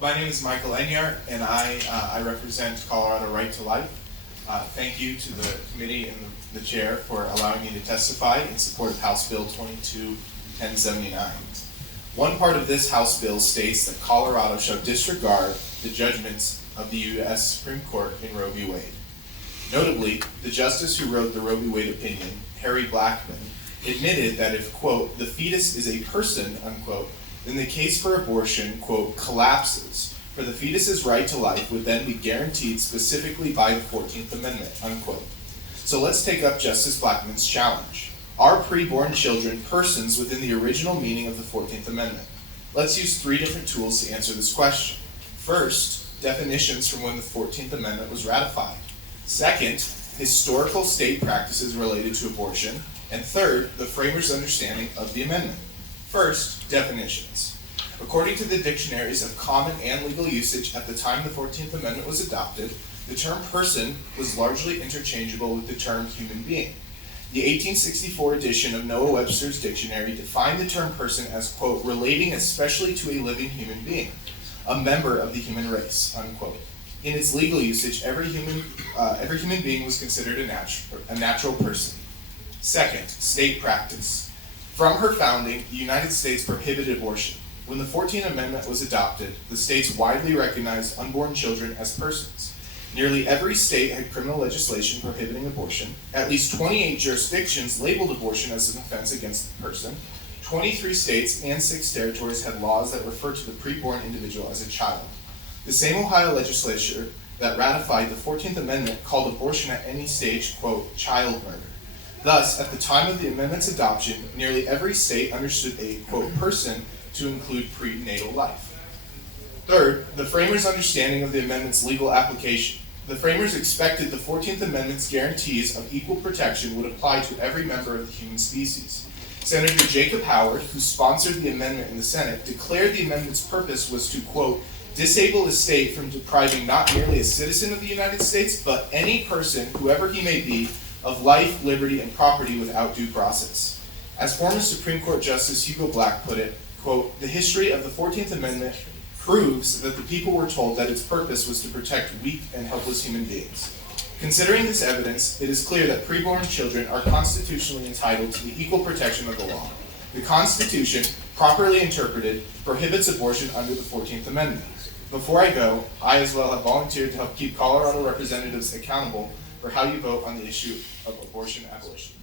My name is Michael Enyart, and I represent Colorado Right to Life. Thank you to the committee and the chair for allowing me to testify in support of House Bill 22-1079. One part of this House bill states that Colorado shall disregard the judgments of the U.S. Supreme Court in Roe v. Wade. Notably, the justice who wrote the Roe v. Wade opinion, Harry Blackmun, admitted that if, quote, the fetus is a person, unquote, then the case for abortion, quote, collapses, for the fetus's right to life would then be guaranteed specifically by the 14th Amendment, unquote. So let's take up Justice Blackmun's challenge. Are preborn children persons within the original meaning of the 14th Amendment? Let's use three different tools to answer this question. First, definitions from when the 14th Amendment was ratified. Second, historical state practices related to abortion. And third, the framers' understanding of the amendment. First, definitions. According to the dictionaries of common and legal usage at the time the 14th Amendment was adopted, the term person was largely interchangeable with the term human being. The 1864 edition of Noah Webster's dictionary defined the term person as, quote, relating especially to a living human being, a member of the human race, unquote. In its legal usage, every human being was considered a natural person. Second, state practice. From her founding, the United States prohibited abortion. When the 14th Amendment was adopted, the states widely recognized unborn children as persons. Nearly every state had criminal legislation prohibiting abortion. At least 28 jurisdictions labeled abortion as an offense against the person. 23 states and 6 territories had laws that referred to the preborn individual as a child. The same Ohio legislature that ratified the 14th Amendment called abortion at any stage, quote, child murder. Thus, at the time of the amendment's adoption, nearly every state understood a, quote, person to include prenatal life. Third, the framers' understanding of the amendment's legal application. The framers expected the 14th Amendment's guarantees of equal protection would apply to every member of the human species. Senator Jacob Howard, who sponsored the amendment in the Senate, declared the amendment's purpose was to, quote, disable a state from depriving not merely a citizen of the United States, but any person, whoever he may be, of life, liberty, and property without due process. As former Supreme Court Justice Hugo Black put it, quote, the history of the 14th Amendment proves that the people were told that its purpose was to protect weak and helpless human beings. Considering this evidence, it is clear that preborn children are constitutionally entitled to the equal protection of the law. The Constitution, properly interpreted, prohibits abortion under the 14th Amendment. Before I go, I as well have volunteered to help keep Colorado representatives accountable for how you vote on the issue of abortion abolition.